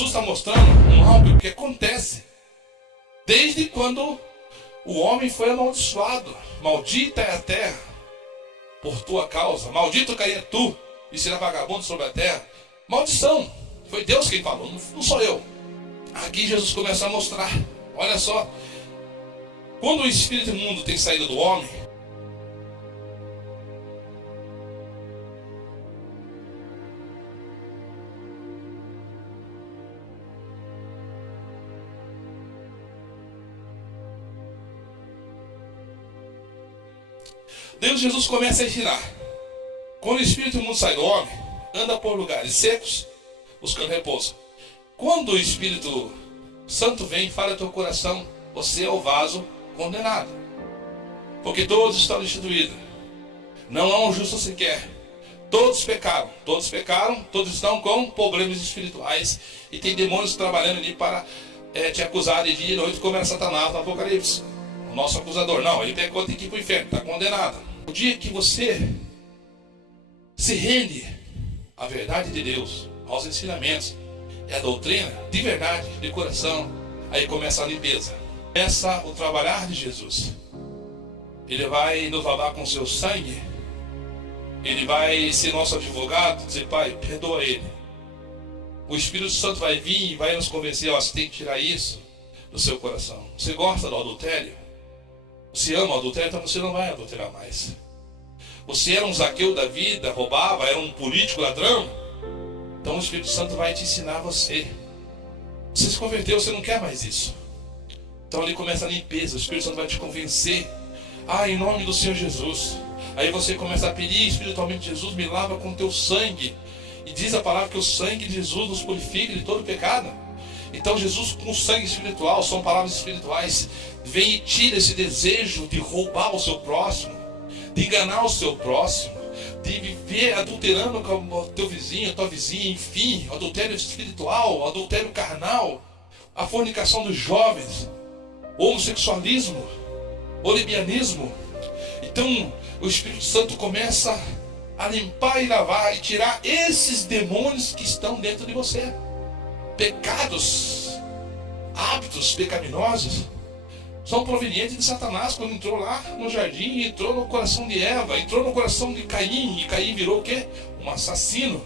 Jesus está mostrando algo que acontece desde quando o homem foi amaldiçoado. Maldita é a terra por tua causa, maldito caia tu e será vagabundo sobre a terra. Maldição, foi Deus quem falou, não sou eu. Aqui Jesus começa a mostrar, olha só, quando o espírito imundo tem saído do homem, Deus, Jesus começa a ensinar. Quando o espírito imundo sai do homem, anda por lugares secos, buscando repouso. Quando o Espírito Santo vem e fala ao teu coração, você é o vaso condenado, porque todos estão destituídos, não há um justo sequer. Todos pecaram, todos estão com problemas espirituais e tem demônios trabalhando ali para te acusar de dia e noite, como era Satanás no Apocalipse, o nosso acusador. Não, ele pecou, tem que ir para o inferno, está condenado. O dia que você se rende à verdade de Deus, aos ensinamentos e à doutrina de verdade, de coração, aí começa a limpeza, começa o trabalhar de Jesus. Ele vai nos lavar com seu sangue, ele vai ser nosso advogado, dizer: Pai, perdoa ele. O Espírito Santo vai vir e vai nos convencer: ó, você tem que tirar isso do seu coração. Você gosta do adultério? Você ama o adultério? Então você não vai adulterar mais. Você era um Zaqueu da vida, roubava, era um político ladrão? Então o Espírito Santo vai te ensinar você. Você se converteu, você não quer mais isso. Então ali começa a limpeza, o Espírito Santo vai te convencer. Em nome do Senhor Jesus. Aí você começa a pedir espiritualmente: Jesus, me lava com teu sangue. E diz a palavra que o sangue de Jesus nos purifica de todo pecado. Então Jesus, com o sangue espiritual, são palavras espirituais, vem e tira esse desejo de roubar o seu próximo, de enganar o seu próximo, de viver adulterando com o teu vizinho, a tua vizinha, enfim, adultério espiritual, adultério carnal, a fornicação dos jovens, o homossexualismo, o lesbianismo. Então o Espírito Santo começa a limpar e lavar e tirar esses demônios que estão dentro de você. Pecados, hábitos pecaminosos são provenientes de Satanás, quando entrou lá no jardim, entrou no coração de Eva, entrou no coração de Caim, e Caim virou o quê? Um assassino.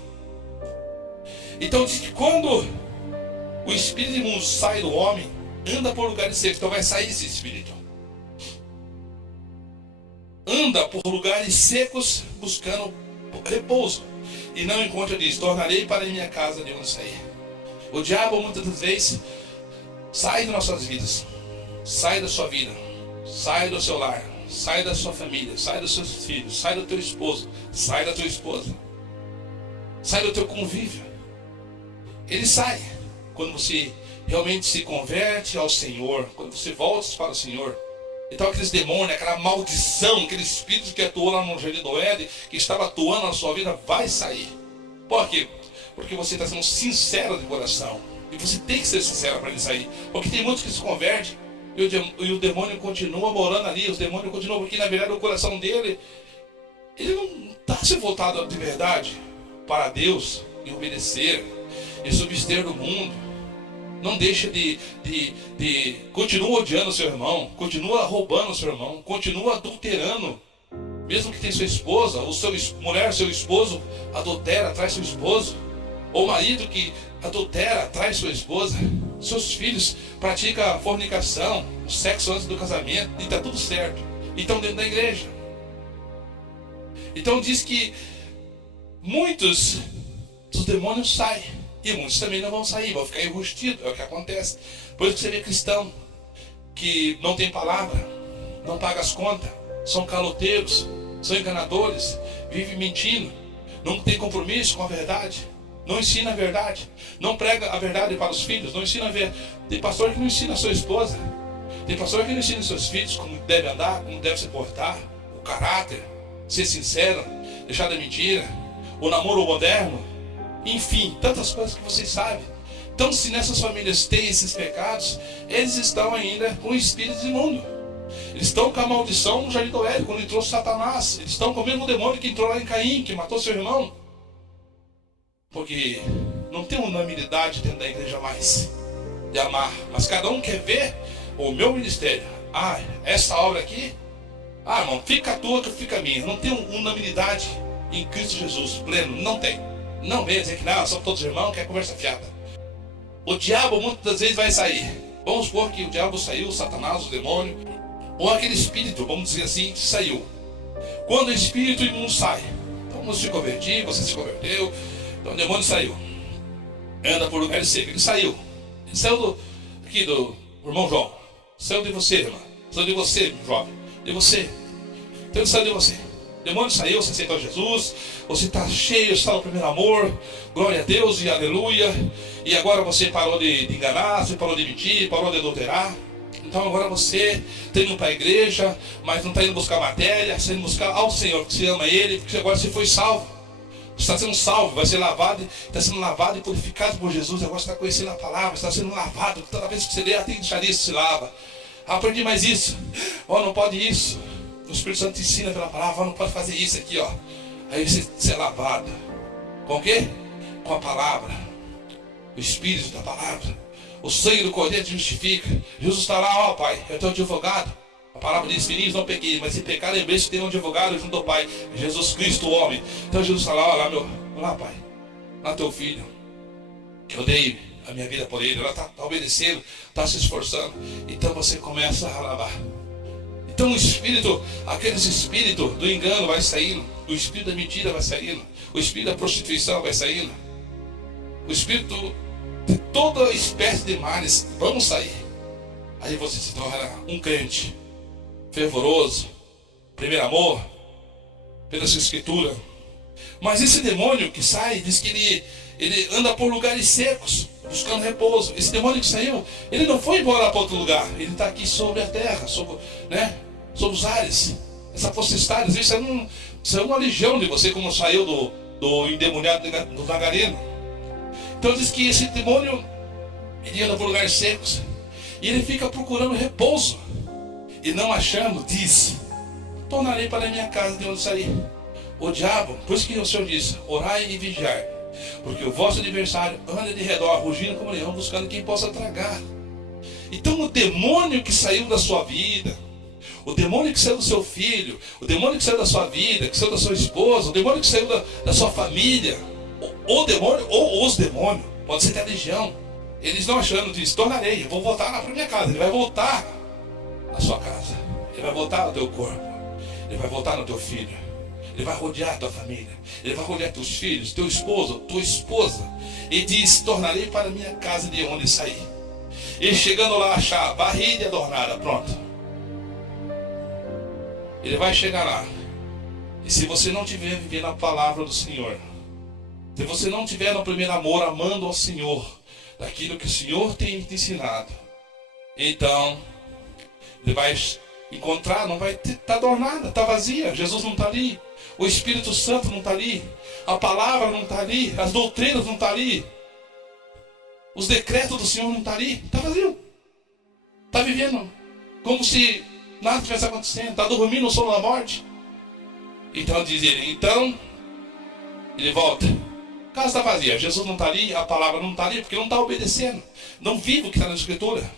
Então diz que quando o espírito imundo sai do homem, anda por lugares secos. Então vai sair esse espírito, anda por lugares secos buscando repouso, e não encontra, diz: tornarei para minha casa de onde sair. O diabo muitas das vezes sai de nossas vidas, sai da sua vida, sai do seu lar, sai da sua família, sai dos seus filhos, sai do teu esposo, sai da tua esposa, sai do teu convívio. Ele sai quando você realmente se converte ao Senhor, quando você volta para o Senhor. Então aqueles demônios, aquela maldição, aquele espírito que atuou lá no jardim do Éden, que estava atuando na sua vida, vai sair. Por quê? Porque você está sendo sincero de coração. E você tem que ser sincero para ele sair. Porque tem muitos que se convertem e o demônio continua morando ali. Os demônios continuam, porque na verdade o coração dele, ele não está se voltado de verdade para Deus e obedecer e subster do mundo. Não deixa continua odiando o seu irmão, continua roubando o seu irmão, continua adulterando. Mesmo que tenha sua esposa, ou mulher, seu esposo adultera, traz seu esposo. Ou marido que adultera, traz sua esposa. Seus filhos praticam fornicação, o sexo antes do casamento, e está tudo certo. E estão dentro da igreja. Então diz que muitos dos demônios saem, e muitos também não vão sair, vão ficar enrustidos. É o que acontece. Por isso que você vê cristão que não tem palavra, não paga as contas, são caloteiros, são enganadores, vivem mentindo, não tem compromisso com a verdade, não ensina a verdade, não prega a verdade para os filhos, não ensina a verdade. Tem pastor que não ensina a sua esposa, tem pastor que não ensina seus filhos como deve andar, como deve se portar, o caráter, ser sincero, deixar da mentira, o namoro moderno, enfim, tantas coisas que vocês sabem. Então, se nessas famílias tem esses pecados, eles estão ainda com espíritos imundos. Eles estão com a maldição no jardim do Éden, quando entrou Satanás. Eles estão com o mesmo demônio que entrou lá em Caim, que matou seu irmão. Porque não tem unanimidade dentro da igreja mais de amar, mas cada um quer ver o meu ministério. Essa obra aqui, irmão, fica a tua que fica a minha. Não tem unanimidade em Cristo Jesus pleno, não tem. Não venha dizer que não, somos todos irmãos, que é conversa fiada. O diabo muitas vezes vai sair. Vamos supor que o diabo saiu, Satanás, o demônio, ou aquele espírito, vamos dizer assim, que saiu. Quando o espírito imundo sai, então não se convertiu, você se converteu, então o demônio saiu, anda por lugares secos. Ele saiu do irmão João, saiu de você, irmã, saiu de você, jovem, de você. Então ele saiu de você. O demônio saiu, você aceitou Jesus, você está cheio, está no primeiro amor, glória a Deus e aleluia. E agora você parou de enganar, você parou de mentir, parou de adulterar. Então agora você está indo para a igreja, mas não está indo buscar matéria, está indo buscar ao Senhor, que você ama Ele, porque agora você foi salvo. Você está sendo salvo, vai ser lavado, está sendo lavado e purificado por Jesus. Agora você está conhecendo a palavra, está sendo lavado. Toda vez que você lê, tem que deixar isso, se lava. Aprendi mais isso. Não pode isso. O Espírito Santo te ensina pela palavra, não pode fazer isso aqui, ó. Aí você é lavado. Com o quê? Com a palavra. O Espírito da palavra. O sangue do Cordeiro te justifica. Jesus está lá, Pai, eu tenho advogado. A palavra diz, filhinhos, não pequei, mas se pecar, lembrei-se que tem um advogado junto ao Pai, Jesus Cristo, o homem. Então Jesus está lá, olha Pai, lá teu filho, que eu dei a minha vida por ele, ela está obedecendo, está se esforçando. Então você começa a lavar. Então o espírito, aqueles espíritos do engano vai saindo, o espírito da mentira vai saindo, o espírito da prostituição vai saindo, o espírito de toda espécie de males vão sair. Aí você se torna um crente fervoroso, primeiro amor, pela sua escritura. Mas esse demônio que sai, diz que ele anda por lugares secos, buscando repouso. Esse demônio que saiu, ele não foi embora para outro lugar, ele está aqui sobre a terra, sobre os ares. Essa potestade, isso é uma legião de você, como saiu do endemoniado do Gadareno. Então diz que esse demônio, ele anda por lugares secos, e ele fica procurando repouso, e não achando, diz, tornarei para a minha casa de onde saí. O diabo, por isso que o Senhor diz, orai e vigiai, porque o vosso adversário anda de redor, rugindo como leão, buscando quem possa tragar. Então o demônio que saiu da sua vida, o demônio que saiu do seu filho, o demônio que saiu da sua vida, que saiu da sua esposa, o demônio que saiu da sua família, o demônio ou os demônios, pode ser da legião, eles não achando, diz, tornarei, eu vou voltar lá para minha casa. Ele vai voltar na sua casa, ele vai voltar no teu corpo, ele vai voltar no teu filho, ele vai rodear a tua família, ele vai rodear teus filhos, teu esposo, tua esposa. E diz, tornarei para a minha casa de onde saí. E chegando lá achar barriga adornada, pronto. Ele vai chegar lá. E se você não tiver vivendo a palavra do Senhor, se você não tiver no primeiro amor, amando ao Senhor, daquilo que o Senhor tem te ensinado, então ele vai encontrar, não vai estar adornada, está vazia. Jesus não está ali, o Espírito Santo não está ali, a palavra não está ali, as doutrinas não estão ali, os decretos do Senhor não estão ali, está vazio, está vivendo como se nada estivesse acontecendo, está dormindo no sono da morte. Então diz ele, então ele volta, a casa está vazia, Jesus não está ali, a palavra não está ali, porque não está obedecendo, não vive o que está na Escritura,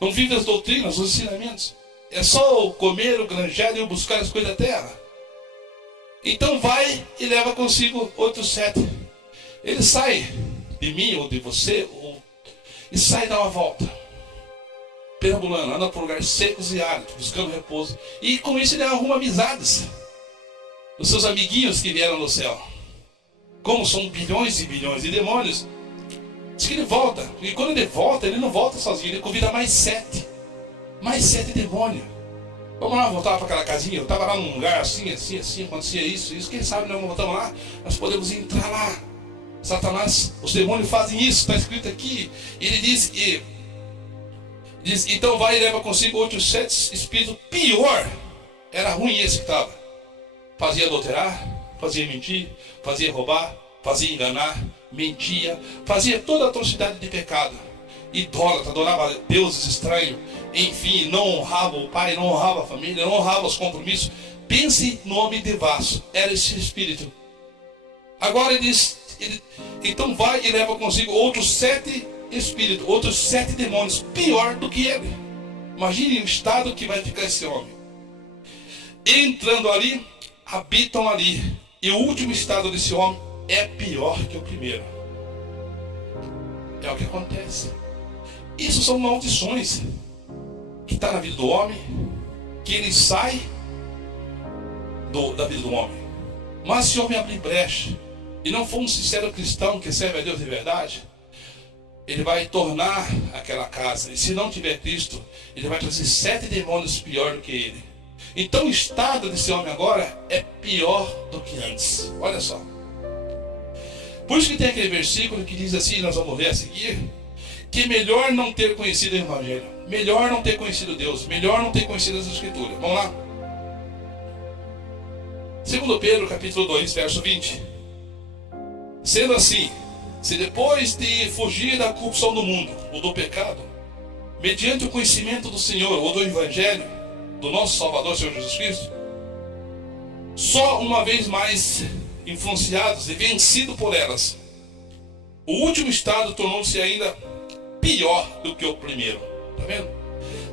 não vive as doutrinas, os ensinamentos. É só o comer, o granjear e o buscar as coisas da terra. Então vai e leva consigo outros 7. Ele sai de mim ou de você, e sai e dá uma volta, perambulando, anda por lugares secos e áridos, buscando repouso. E com isso ele arruma amizades dos seus amiguinhos que vieram do céu. Como são bilhões e bilhões de demônios, diz que ele volta. E quando ele volta, ele não volta sozinho, ele convida mais 7. Mais 7 demônios. Vamos lá, voltar para aquela casinha. Eu estava lá num lugar assim, acontecia isso. Quem sabe nós voltamos lá, nós podemos entrar lá. Satanás, os demônios fazem isso, está escrito aqui. Ele diz, então vai e leva consigo outros 7 espíritos. Pior, era ruim esse que estava. Fazia adulterar, fazia mentir, fazia roubar, fazia enganar, mentia, fazia toda a atrocidade de pecado. Idólatra, adorava deuses estranhos, enfim, não honrava o pai, não honrava a família, não honrava os compromissos. Pense no homem devasso, era esse espírito. Agora ele diz, então vai e leva consigo outros 7 espíritos, outros 7 demônios, pior do que ele. Imagine o estado que vai ficar esse homem. Entrando ali, habitam ali. E o último estado desse homem é pior que o primeiro. É o que acontece. Isso são maldições que está na vida do homem, que ele sai da vida do homem. Mas se o homem abrir brecha e não for um sincero cristão que serve a Deus de verdade, ele vai tornar aquela casa. E se não tiver Cristo, ele vai trazer 7 demônios pior do que ele. Então o estado desse homem agora é pior do que antes. Olha só. Por isso que tem aquele versículo que diz assim, nós vamos ler a seguir, que é melhor não ter conhecido o Evangelho, melhor não ter conhecido Deus, melhor não ter conhecido as Escrituras. Vamos lá? 2 Pedro capítulo 2, verso 20. Sendo assim, se depois de fugir da corrupção do mundo, ou do pecado, mediante o conhecimento do Senhor, ou do Evangelho, do nosso Salvador, Senhor Jesus Cristo, só uma vez mais influenciados e vencidos por elas, o último estado tornou-se ainda pior do que o primeiro. Está vendo?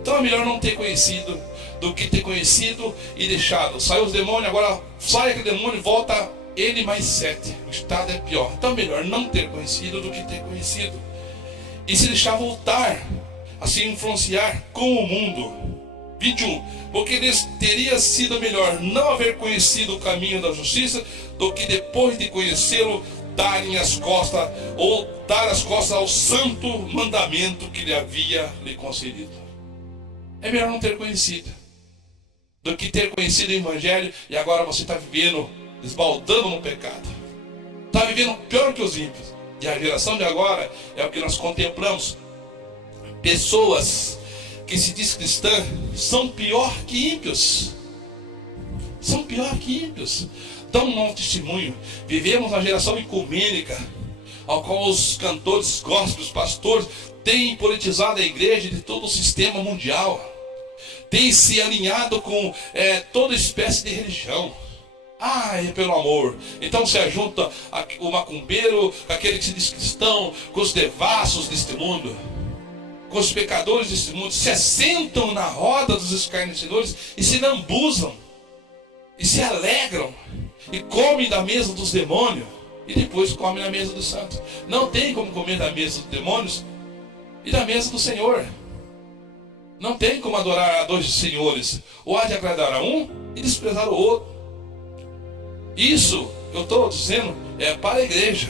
Então é melhor não ter conhecido do que ter conhecido e deixado. Saiu os demônios, agora sai aquele demônio e volta ele mais 7. O estado é pior. Então é melhor não ter conhecido do que ter conhecido. E se deixar voltar, assim influenciar com o mundo. 21. Porque lhes teria sido melhor não haver conhecido o caminho da justiça do que depois de conhecê-lo darem as costas, ou dar as costas ao santo mandamento que lhe concedido. É melhor não ter conhecido do que ter conhecido o Evangelho e agora você está vivendo, esbaldando no pecado. Está vivendo pior que os ímpios. E a geração de agora é o que nós contemplamos. Pessoas que se diz cristã são pior que ímpios. São pior que ímpios. Dão um mau testemunho. Vivemos na geração ecumênica, ao qual os cantores gospels, os pastores, têm politizado a igreja de todo o sistema mundial. Têm se alinhado com toda espécie de religião. É pelo amor. Então se ajunta o macumbeiro, aquele que se diz cristão, com os devassos deste mundo, com os pecadores deste mundo, se assentam na roda dos escarnecedores e se lambuzam, e se alegram, e comem da mesa dos demônios, e depois comem na mesa dos santos. Não tem como comer da mesa dos demônios e da mesa do Senhor. Não tem como adorar a 2 senhores. Ou há de agradar a um e desprezar o outro. Isso, eu estou dizendo, é para a igreja.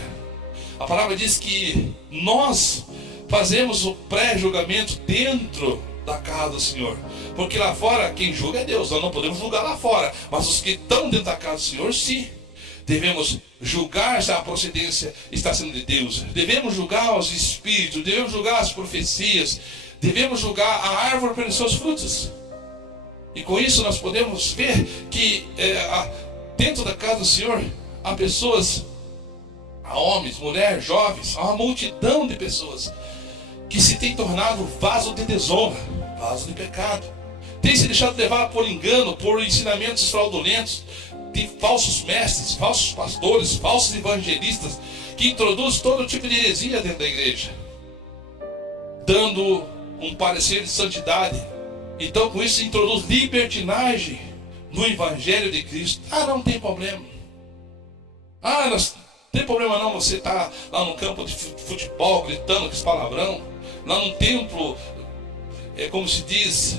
A palavra diz que nós fazemos o pré-julgamento dentro da casa do Senhor. Porque lá fora, quem julga é Deus. Nós não podemos julgar lá fora. Mas os que estão dentro da casa do Senhor, sim. Devemos julgar se a procedência está sendo de Deus. Devemos julgar os espíritos. Devemos julgar as profecias. Devemos julgar a árvore pelos seus frutos. E com isso nós podemos ver que dentro da casa do Senhor há pessoas, há homens, mulheres, jovens, há uma multidão de pessoas que se tem tornado vaso de desonra, vaso de pecado. Tem se deixado levar por engano, por ensinamentos fraudulentos de falsos mestres, falsos pastores, falsos evangelistas, que introduzem todo tipo de heresia dentro da igreja, dando um parecer de santidade. Então com isso se introduz libertinagem no Evangelho de Cristo. Não tem problema. Não tem problema não, você está lá no campo de futebol gritando com esse palavrão, lá no templo, como se diz,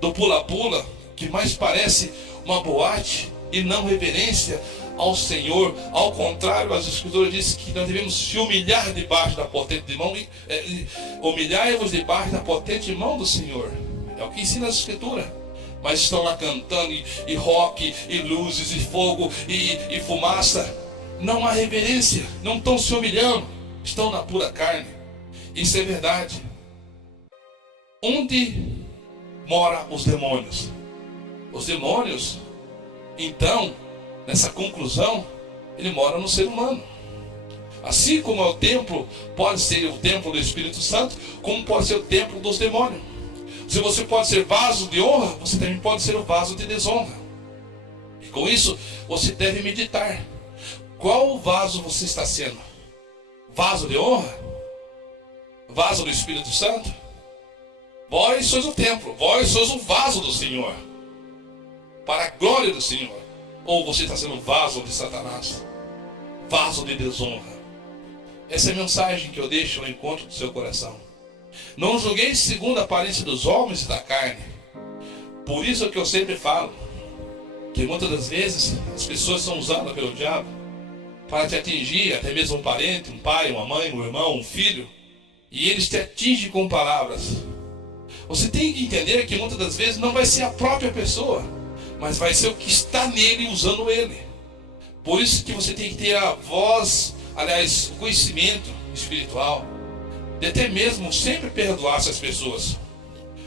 do pula-pula, que mais parece uma boate e não reverência ao Senhor. Ao contrário, as Escrituras dizem que nós devemos se humilhar debaixo da potente mão, humilhai-vos debaixo da potente mão do Senhor. É o que ensina as Escrituras. Mas estão lá cantando e rock, e luzes, e fogo, e fumaça. Não há reverência, não estão se humilhando, estão na pura carne. Isso é verdade. Onde moram os demônios? Os demônios, então, nessa conclusão, ele mora no ser humano. Assim como o templo pode ser o templo do Espírito Santo, como pode ser o templo dos demônios. Se você pode ser vaso de honra, você também pode ser o vaso de desonra. E com isso, você deve meditar. Qual vaso você está sendo? Vaso de honra? Vaso do Espírito Santo? Vós sois o templo, vós sois o vaso do Senhor, para a glória do Senhor. Ou você está sendo vaso de Satanás, vaso de desonra? Essa é a mensagem que eu deixo no encontro do seu coração. Não julgueis segundo a aparência dos homens e da carne. Por isso que eu sempre falo, que muitas das vezes as pessoas são usadas pelo diabo para te atingir, até mesmo um parente, um pai, uma mãe, um irmão, um filho, e eles te atingem com palavras. Você tem que entender que muitas das vezes não vai ser a própria pessoa, mas vai ser o que está nele usando ele. Por isso que você tem que ter a voz, aliás, o conhecimento espiritual, de até mesmo sempre perdoar essas pessoas.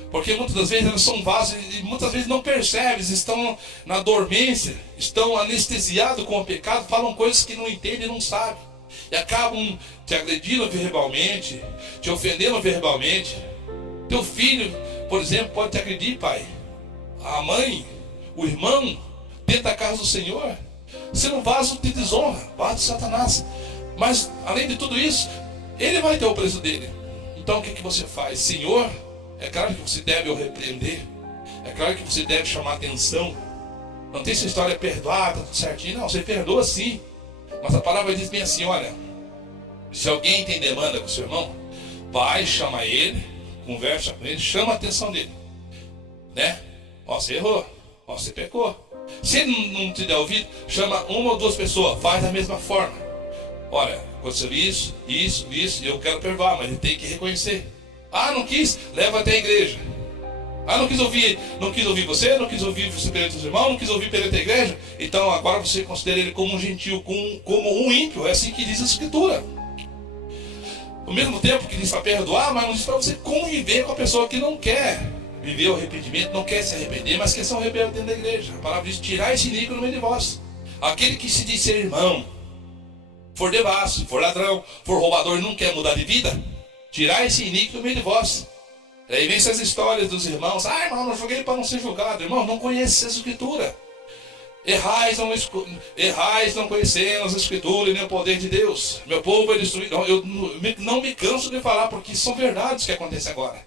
Porque muitas das vezes elas são vasos e muitas vezes não percebem, estão na dormência, estão anestesiados com o pecado, falam coisas que não entendem e não sabem. E acabam te agredindo verbalmente, te ofendendo verbalmente. Teu filho, por exemplo, pode te agredir, pai. A mãe, o irmão, dentro da casa do Senhor, sendo um vaso de desonra, vaso de Satanás. Mas, além de tudo isso, ele vai ter o preço dele. Então, o que você faz? Senhor, é claro que você deve o repreender. É claro que você deve chamar atenção. Não tem essa história perdoada, tudo certinho. Não, você perdoa sim. Mas a palavra diz bem assim, olha, se alguém tem demanda com o seu irmão, vai, chama ele, conversa com ele, chama a atenção dele. Né? Ó, você errou. Ó, você pecou. Se ele não te der ouvido, chama uma ou duas pessoas, faz da mesma forma. Olha, aconteceu isso, e eu quero perdoar, mas ele tem que reconhecer. Ah, não quis? Leva até a igreja. Ah, não quis ouvir você, não quis ouvir você perante os irmãos, não quis ouvir perante a igreja. Então agora você considera ele como um gentil, como um ímpio. É assim que diz a Escritura. Ao mesmo tempo que diz para perdoar, mas não diz para você conviver com a pessoa que não quer viver o arrependimento, não quer se arrepender, mas quer ser um rebelde dentro da igreja. A palavra diz: tirar esse iníquo no meio de vós. Aquele que se diz ser irmão, for devasso, for ladrão, for roubador e não quer mudar de vida, tirar esse iníquo no meio de vós. Aí vem essas histórias dos irmãos. Ah, irmão, não julguei para não ser julgado. Irmão, não conhece essa Escritura. Errais não conhecendo as Escrituras e nem o poder de Deus. Meu povo é destruído. Eu não me canso de falar, porque são verdades que acontecem agora.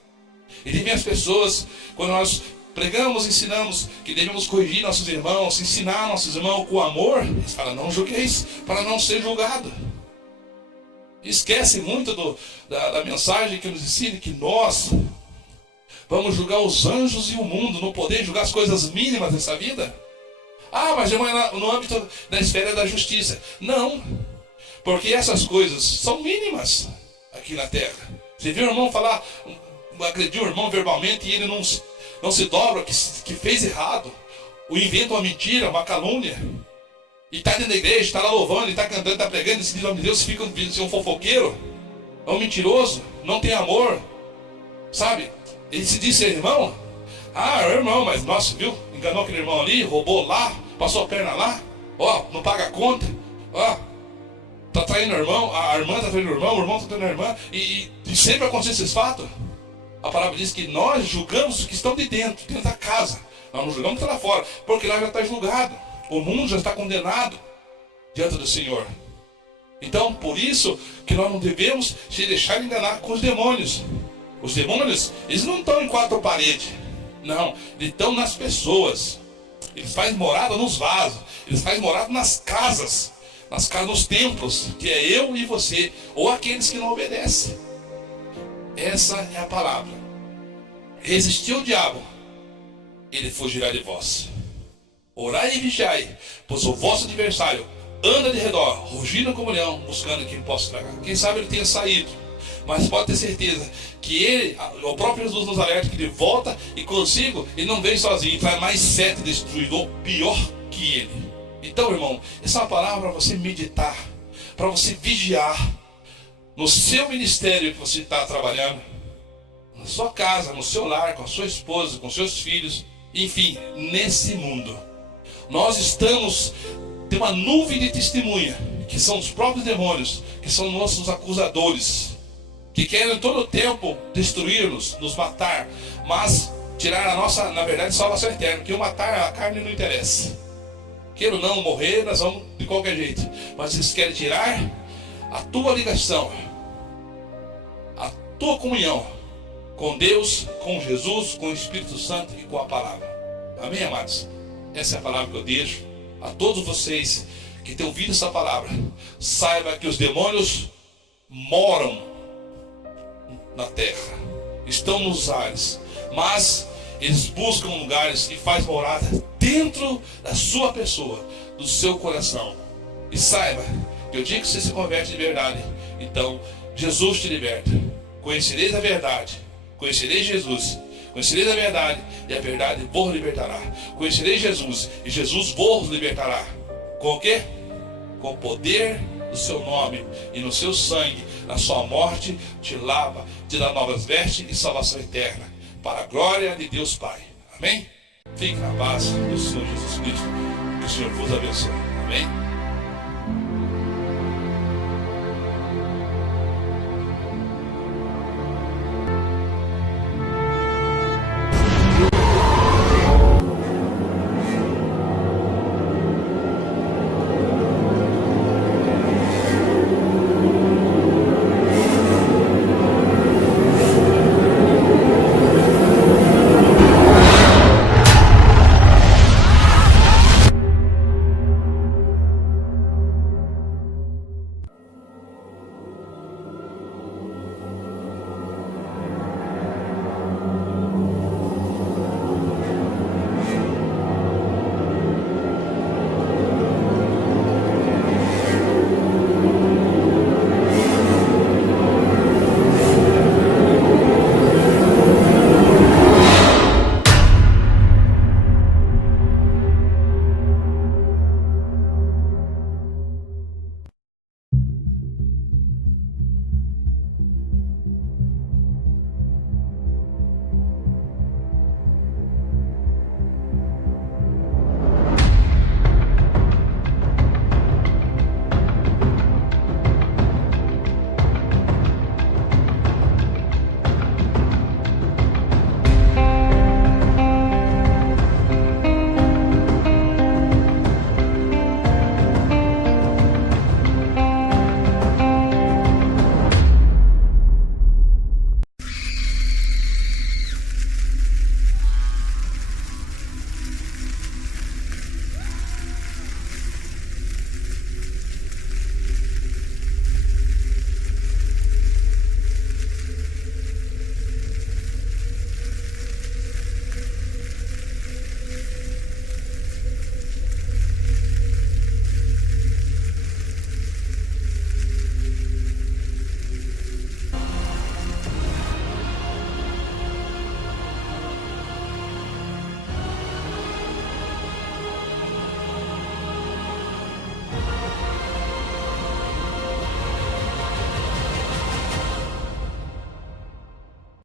E de as pessoas, quando nós pregamos, ensinamos que devemos corrigir nossos irmãos, ensinar nossos irmãos com amor, eles falam: não julgueis para não ser julgado. Esquece muito da mensagem que nos ensina que nós vamos julgar os anjos e o mundo, não poder julgar as coisas mínimas dessa vida. Ah, mas é no âmbito da esfera da justiça. Não, porque essas coisas são mínimas aqui na terra. Você viu o irmão falar, agredir o irmão verbalmente, e ele não se dobra, que fez errado, ou inventa uma mentira, uma calúnia, e está dentro da igreja, está lá louvando, está cantando, está pregando, e se diz o nome de Deus, fica um fofoqueiro, é um mentiroso, não tem amor, sabe? Ele se diz ser irmão. Ah, é irmão, mas nossa, viu? Enganou aquele irmão ali, roubou lá, passou a perna lá, ó, não paga a conta, ó, tá traindo o irmão, a irmã tá traindo o irmão tá traindo a irmã, e sempre acontece esses fatos. A palavra diz que nós julgamos os que estão de dentro da casa. Nós não julgamos que está lá fora, porque lá já está julgado. O mundo já está condenado diante do Senhor. Então, por isso que nós não devemos se deixar enganar com os demônios. Os demônios, eles não estão em quatro paredes. Não, eles estão nas pessoas. Eles fazem morada nos vasos. Eles fazem morada nas casas, nos templos, que é eu e você, ou aqueles que não obedecem. Essa é a palavra. Resistir ao diabo, ele fugirá de vós. Orai e vigiai, pois o vosso adversário anda de redor, rugindo como leão, buscando quem possa tragar. Quem sabe ele tenha saído, mas pode ter certeza que ele, o próprio Jesus nos alerta que ele volta, e consigo ele não vem sozinho, traz mais 7 destruidor pior que ele. Então, irmão, essa é uma palavra para você meditar, para você vigiar no seu ministério que você está trabalhando, na sua casa, no seu lar, com a sua esposa, com seus filhos, enfim, nesse mundo. Nós tem uma nuvem de testemunha, que são os próprios demônios, que são nossos acusadores, que querem todo o tempo destruir-nos, nos matar, mas tirar a nossa, na verdade, salvação eterna, porque o matar a carne não interessa. Queira ou não morrer, nós vamos de qualquer jeito. Mas eles querem tirar a tua ligação, a tua comunhão com Deus, com Jesus, com o Espírito Santo e com a palavra. Amém, amados? Essa é a palavra que eu deixo a todos vocês que têm ouvido essa palavra. Saiba que os demônios moram na terra, estão nos ares, mas eles buscam lugares e fazem morada dentro da sua pessoa, do seu coração. E saiba que o dia que você se converte de verdade, então Jesus te liberta. Conhecereis a verdade, conhecereis Jesus, conhecereis a verdade, e a verdade vos libertará. Conhecereis Jesus, e Jesus vos libertará. Com o quê? Com o poder do seu nome e no seu sangue. Na sua morte te lava, te dá novas vestes e salvação eterna, para a glória de Deus Pai. Amém? Fique na paz do Senhor Jesus Cristo. Que o Senhor vos abençoe. Amém?